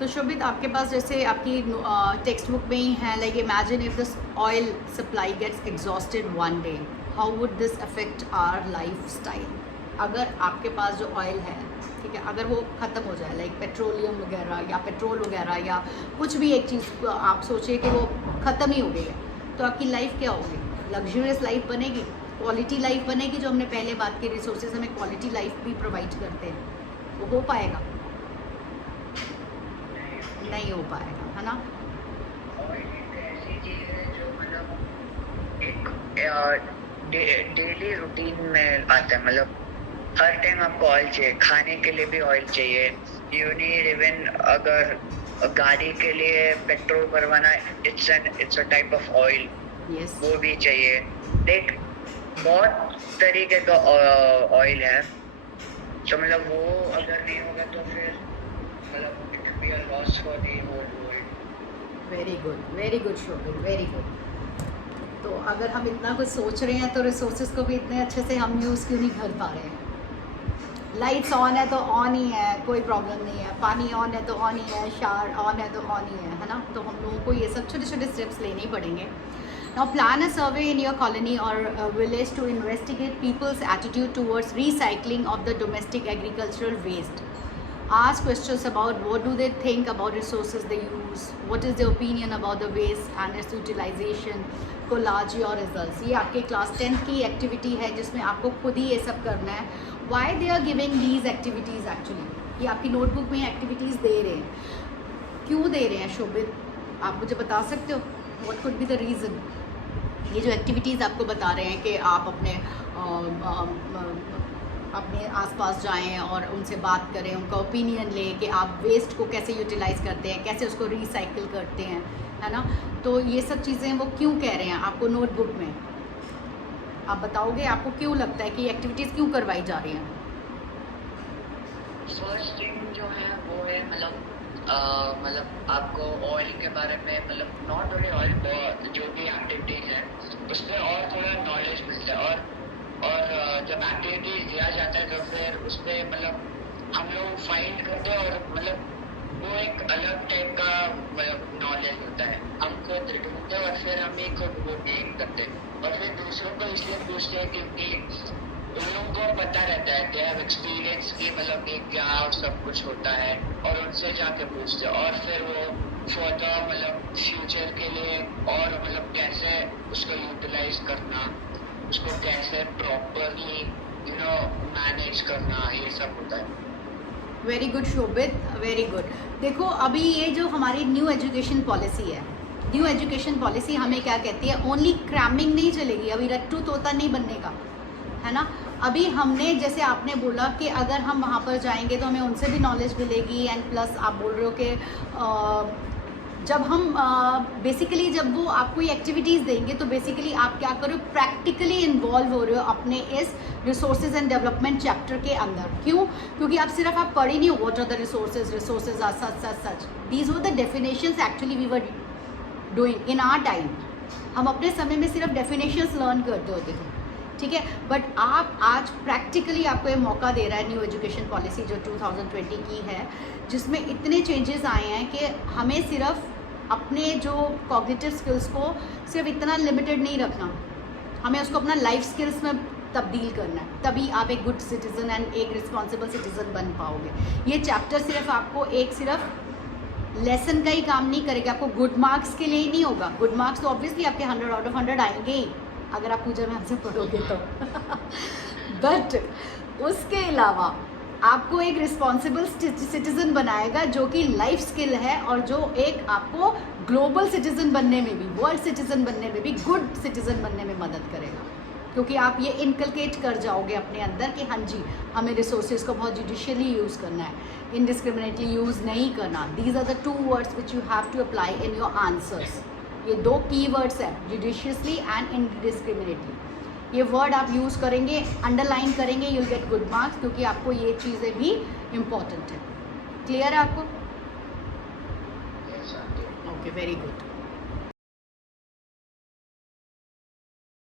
तो शोभित, आपके पास जैसे आपकी टेक्स्ट बुक में ही है, like imagine if this oil supply gets exhausted one day, how would this affect our life style. अगर आपके पास जो ऑयल है, ठीक है, अगर वो ख़त्म हो जाए, लाइक पेट्रोलियम वगैरह या पेट्रोल वगैरह या कुछ भी एक चीज़ आप सोचिए कि वो ख़त्म ही हो गई है, तो आपकी लाइफ क्या होगी? लग्जरियस लाइफ बनेगी, क्वालिटी लाइफ बनेगी, जो हमने पहले बात की, रिसोर्सेज हमें क्वालिटी लाइफ भी प्रोवाइड करते हैं, वो हो पाएगा? नहीं हो पाएगा, है ना। ऐसी चीज है जो मतलब एक डेली रूटीन में आता है, मतलब हर टाइम आपको ऑयल चाहिए, खाने के लिए भी ऑयल चाहिए, यू नीड इवन अगर गाड़ी के लिए पेट्रोल भरवाना, it's a type of oil, वो भी चाहिए। देख बहुत तरीके का ऑयल है, तो मतलब वो अगर नहीं होगा तो फिर मतलब it will be a loss for the whole world. Very good Shobhit, very good. तो अगर हम इतना कुछ सोच रहे हैं तो रिसोर्सेज को भी इतने अच्छे से हम यूज़ क्यों नहीं कर पा रहे हैं? लाइट्स ऑन है तो ऑन ही है, कोई प्रॉब्लम नहीं है, पानी ऑन है तो ऑन ही है, शावर ऑन है तो ऑन ही है ना। तो हम लोगों को ये सब छोटे छोटे स्टेप्स लेने ही पड़ेंगे। Now plan a survey in your colony or village to investigate people's attitude towards recycling of the domestic agricultural waste. Ask questions about what do they think about resources they use, what is their opinion about the waste and its utilization. Collage your results. ये आपके class 10th की activity है जिसमें आपको खुद ही ये सब करना है. Why they are giving these activities actually? ये आपकी नोटबुक में एक्टिविटीज़ दे रहे हैं, क्यों दे रहे हैं शोभित? आप मुझे बता सकते हो? What could be the reason? ये जो एक्टिविटीज़ आपको बता रहे हैं कि आप अपने आसपास जाएं और उनसे बात करें, उनका ओपिनियन लें कि आप वेस्ट को कैसे यूटिलाइज़ करते हैं, कैसे उसको रिसाइकिल करते हैं, है ना। तो ये सब चीज़ें वो क्यों कह रहे हैं आपको नोटबुक में? आप बताओगे आपको क्यों लगता है कि ये एक्टिविटीज़ क्यों करवाई जा रही हैं? फर्स्ट थिंग जो है वो है मतलब आपको ऑयल के बारे में, मतलब नॉट ओनली ऑयल, जो भी एक्टिविटीज है उस पर और थोड़ा नॉलेज मिलता है। और जब एक्टिविटीज दिया जाता है तो फिर उस पर मतलब हम लोग फाइंड करते हैं, और मतलब वो एक अलग टाइप का मतलब नॉलेज होता है। हम खुद ढूंढते हैं और फिर हम ही खुद वो गेन करते हैं, और फिर दूसरों को इसलिए पूछते हैं क्योंकि उन लोगों को पता रहता है, दे हैव एक्सपीरियंस की मतलब कि क्या सब कुछ होता है, और उनसे जाके पूछते हैं, और फिर वो फर्दर मतलब फ्यूचर के लिए और मतलब कैसे उसको यूटिलाइज करना, उसको कैसे प्रॉपरली मैनेज करना, ये सब होता है। Very good Shobhit, very good. देखो अभी ये जो हमारी न्यू एजुकेशन पॉलिसी है, न्यू एजुकेशन पॉलिसी हमें क्या कहती है? ओनली क्रैमिंग नहीं चलेगी, अभी रट्टू तोता नहीं बनने का, है ना। अभी हमने जैसे आपने बोला कि अगर हम वहाँ पर जाएंगे तो हमें उनसे भी नॉलेज मिलेगी, एंड प्लस आप बोल रहे हो कि जब हम बेसिकली जब वो आपको ये एक्टिविटीज़ देंगे तो बेसिकली आप क्या करो, प्रैक्टिकली इन्वॉल्व हो रहे हो अपने इस रिसोर्सेज एंड डेवलपमेंट चैप्टर के अंदर। क्यों? क्योंकि आप सिर्फ आप पढ़ी नहीं हो what are the resources are such such such, these were the definitions actually we were doing in our time. हम अपने समय में सिर्फ डेफिनेशंस लर्न करते होते थे, ठीक है। बट आप आज प्रैक्टिकली आपको ये मौका दे रहा है न्यू एजुकेशन पॉलिसी जो 2020 की है, जिसमें इतने चेंजेस आए हैं कि हमें सिर्फ अपने जो कॉग्निटिव स्किल्स को सिर्फ इतना लिमिटेड नहीं रखना, हमें उसको अपना लाइफ स्किल्स में तब्दील करना है, तभी आप एक गुड सिटीज़न एंड एक रिस्पॉन्सिबल सिटीज़न बन पाओगे। ये चैप्टर सिर्फ आपको एक सिर्फ लेसन का ही काम नहीं करेगा, आपको गुड मार्क्स के लिए ही नहीं होगा। गुड मार्क्स तो ऑब्वियसली आपके 100 आउट ऑफ 100 आएंगे ही अगर आप पूजा में हमसे पढ़ोगे तो बट उसके अलावा आपको एक रिस्पॉन्सिबल सिटीज़न बनाएगा जो कि लाइफ स्किल है, और जो एक आपको ग्लोबल सिटीज़न बनने में भी, वर्ल्ड सिटीज़न बनने में भी, गुड सिटीज़न बनने में मदद करेगा। क्योंकि आप ये इनकलकेट कर जाओगे अपने अंदर कि हाँ जी हमें रिसोर्सेज को बहुत जुडिशियली यूज़ करना है, इनडिस्क्रिमिनेटली यूज़ नहीं करना। These are the 2 words which you have to apply in your answers. ये 2 कीवर्ड्स हैं, जुडिशियसली एंड इनडिस्क्रिमिनेटली। ये वर्ड आप यूज़ करेंगे, अंडरलाइन करेंगे, you will get good marks, क्योंकि आपको ये चीज़ें भी इम्पॉर्टेंट है। क्लियर है आपको? Yes, okay, very good.